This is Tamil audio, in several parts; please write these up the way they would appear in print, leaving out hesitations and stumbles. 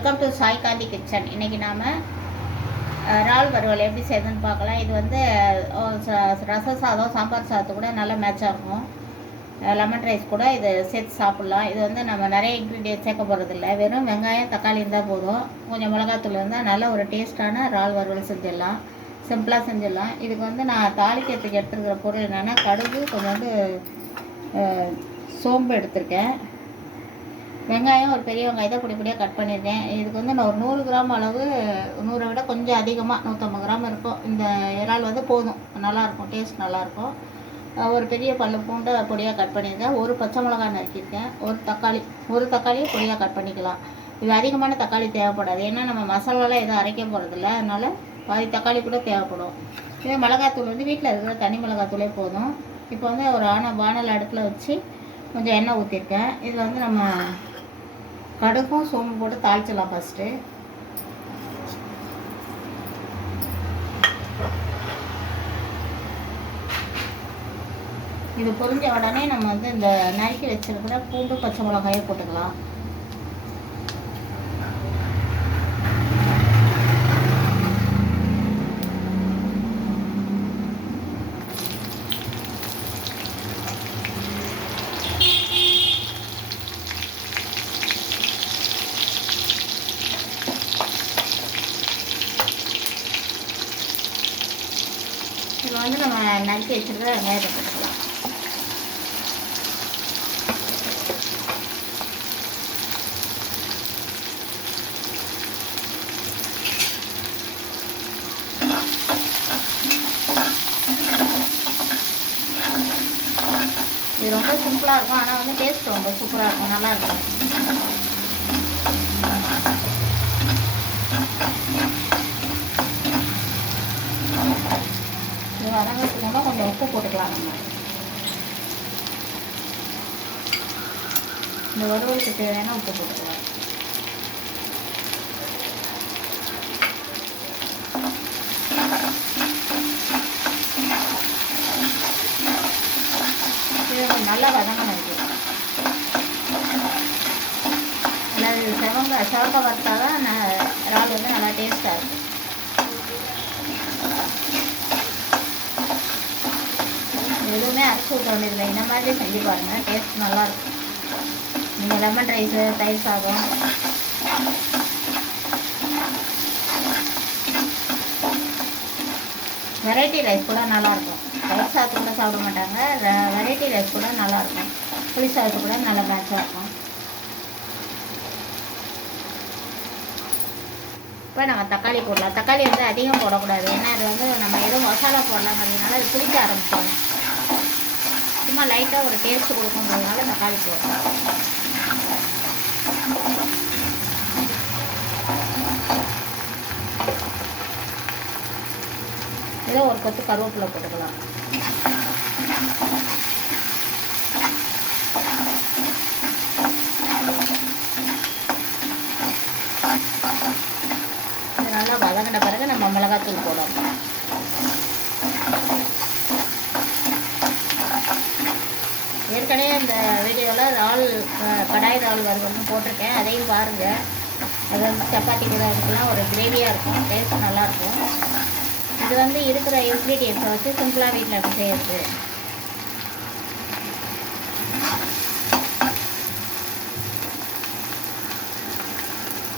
Welcome to Sai Gandhi kitchen. இன்றைக்கி நாம் இறால் வறுவல் எப்படி செய்யுதுன்னு பார்க்கலாம். இது வந்து ரச சாதம், சாம்பார் சாதத்து கூட நல்லா மேட்சாக இருக்கும். லெமன் ரைஸ் கூட இது சேர்த்து சாப்பிட்லாம். இது வந்து நம்ம நிறைய இன்க்ரீடியன்ட் சேர்க்க போகிறதில்ல. வெறும் வெங்காயம், தக்காளி இருந்தால் போதும். கொஞ்சம் மிளகாத்தூள் இருந்தால் நல்ல ஒரு டேஸ்ட்டான இறால் வறுவல் செஞ்சிடலாம். சிம்பிளாக செஞ்சிடலாம். இதுக்கு வந்து நான் தாளிக்கிறதுக்கு எடுத்துருக்கிற பொருள் என்னென்னா, கடுகு, கொஞ்சம் வந்து சோம்பு எடுத்திருக்கேன். வெங்காயம் ஒரு பெரிய வெங்காயத்தை பொடி பொடியாக கட் பண்ணியிருக்கேன். இதுக்கு வந்து நான் ஒரு 100 கிராம் அளவு, 100 விட கொஞ்சம் அதிகமாக 150 கிராம் இருக்கும். இந்த இறால் வந்து போதும், நல்லாயிருக்கும், டேஸ்ட் நல்லாயிருக்கும். ஒரு பெரிய பல்லு பூண்டை பொடியாக கட் பண்ணியிருக்கேன். ஒரு பச்சை மிளகாய் நறுக்கியிருக்கேன். ஒரு தக்காளியை பொடியாக கட் பண்ணிக்கலாம். இது அதிகமான தக்காளி தேவைப்படாது, ஏன்னா நம்ம மசாலாலாம் எதுவும் அரைக்க போகிறதில்ல. அதனால் பாதி தக்காளி கூட தேவைப்படும். இதே மிளகாத்தூள் வந்து வீட்டில் இருக்கிற தனி மிளகாத்தூளே போதும். இப்போ வந்து ஒரு வானல் அடுப்பில் வச்சு கொஞ்சம் எண்ணெய் ஊற்றிருக்கேன். இதில் வந்து நம்ம கடுகும் சோம்பு போட்டு தாளிச்சிடலாம். ஃபஸ்ட்டு இது பொரிஞ்ச உடனே நம்ம வந்து இந்த நறுக்கி வச்சிருக்கிற பூண்டு, பச்சை மிளகாயை போட்டுக்கலாம். இதில் வந்து நம்ம நறுக்கி வச்சுருக்க வெங்காயத்தை போட்டுக்கலாம். இது ரொம்ப சிம்பிளாக இருக்கும், ஆனால் வந்து டேஸ்ட் ரொம்ப சூப்பராக இருக்கும், நல்லா இருக்கும். இது வதங்கிறதுக்கு கூட கொஞ்சம் உப்பு போட்டுக்கலாம். நம்ம இந்த வறுவலுக்கு தேவையான உப்பு போட்டுக்கலாம். இது நல்லா வதங்கணும். இருக்குது நல்லா சிவக்க வறுத்தா தான் இறால் வந்து நல்லா டேஸ்ட்டாக இருக்கும். எதுவுமே அரைச்சி விட்ட வேண்டியதில்லை. இந்த மாதிரி செஞ்சு பாருங்கள், டேஸ்ட் நல்லாயிருக்கும். நீங்கள் லெமன் ரைஸு, தயிர் சாதம், வெரைட்டி ரைஸ் கூட நல்லாயிருக்கும். தயிர் சாதத்து கூட சாப்பிட மாட்டாங்க, வெரைட்டி ரைஸ் கூட நல்லாயிருக்கும். புளி சாதத்து கூட நல்லா மேட்சாக இருக்கும். இப்போ நம்ம தக்காளி போடலாம். தக்காளி வந்து அதிகம் போடக்கூடாது, ஏன்னா அது வந்து நம்ம எதுவும் மசாலா போடலாங்கிறதுனால அது புளிக்க ஆரம்பிச்சிடும். சும்மா லைட்டாக ஒரு டேஸ்ட் கொடுக்குங்கிறதுனால தக்காளி போடலாம். இதில் ஒரு கொத்து கருவேப்பிலை போட்டுக்கலாம். இது நல்லா வதங்கின பிறகு நம்ம மிளகாத்தூள் போடணும். ஏற்கனவே இந்த வீடியோவில் இறால் கடாய் இறால் வறுவல்னு போட்டிருக்கேன், அதையும் பாருங்கள். அது வந்து சப்பாத்தி கூட இருக்கலாம், ஒரு கிரேவியாக இருக்கும், டேஸ்ட் நல்லாயிருக்கும். இது வந்து இருக்கிற இன்க்ரீடியன்ஸை வச்சு சிம்பிளாக வீட்டில் எப்படி செய்யறது.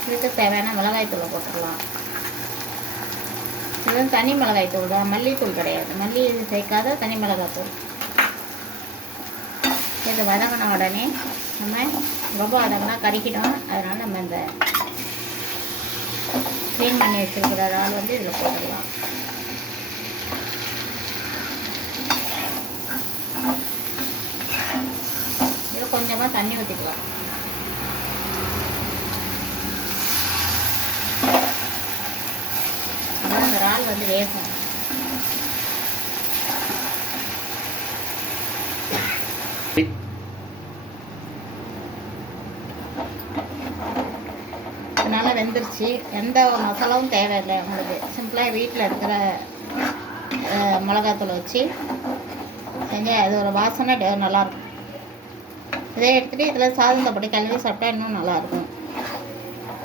இதுக்கு தேவையான மிளகாய்த்தூளை போட்டுக்கலாம். இது வந்து தனி மிளகாய்த்தூள் தான், மல்லித்தூள் கிடையாது. மல்லி சேர்க்காத தனி மிளகாய்த்தூள். இது வதங்கின உடனே நம்ம ரொம்ப வதங்கினா கறிக்கிடும், அதனால் நம்ம இந்த க்ளீன் பண்ணி வச்சுருக்கிற இறால் வந்து இதில் போட்டுடலாம். இதில் கொஞ்சமாக தண்ணி ஊற்றிக்கலாம். அதான் இந்த இறால் வந்து வேகும். நல்லா வெந்துருச்சு. எந்த மசாலாவும் தேவையில்லை உங்களுக்கு. சிம்பிளாக வீட்டில் இருக்கிற மிளகாத்தூளை வச்சு செஞ்சால் அது ஒரு வாசனை நல்லாயிருக்கும். இதை எடுத்துகிட்டு இதில் சாதத்தை போட்டு கழுவி சாப்பிட்டா இன்னும் நல்லாயிருக்கும்.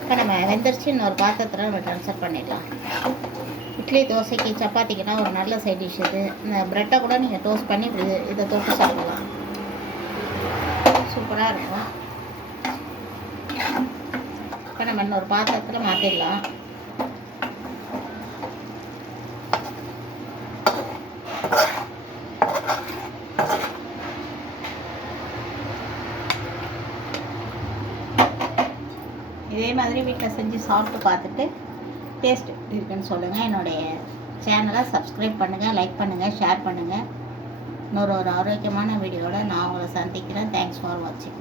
இப்போ நம்ம வெந்துருச்சு இன்னொரு பாத்திரத்தில் நம்ம ட்ரான்ஸ்ஃபர் பண்ணிடலாம். இட்லி தோசைக்கு சப்பாத்திக்குனா ஒரு நல்ல சைட் டிஷ் இது. இந்த ப்ரெட்டை கூட நீங்கள் டோஸ்ட் பண்ணி இதை தொட்டு சாப்பிடலாம், சூப்பராக இருக்கும். இப்போ நம்ம இன்னொரு பாத்திரத்தில் மாற்றிடலாம். இதே மாதிரி வீட்டில் செஞ்சு சாப்பிட்டு பார்த்துட்டு டேஸ்ட் எப்படி இருக்குன்னு சொல்லுங்கள். என்னுடைய சேனலை சப்ஸ்கிரைப் பண்ணுங்கள், லைக் பண்ணுங்கள், ஷேர் பண்ணுங்கள். இன்னொரு ஆரோக்கியமான வீடியோவில் நான் உங்களை சந்திக்கிறேன். தேங்க்ஸ் ஃபார் வாட்சிங்.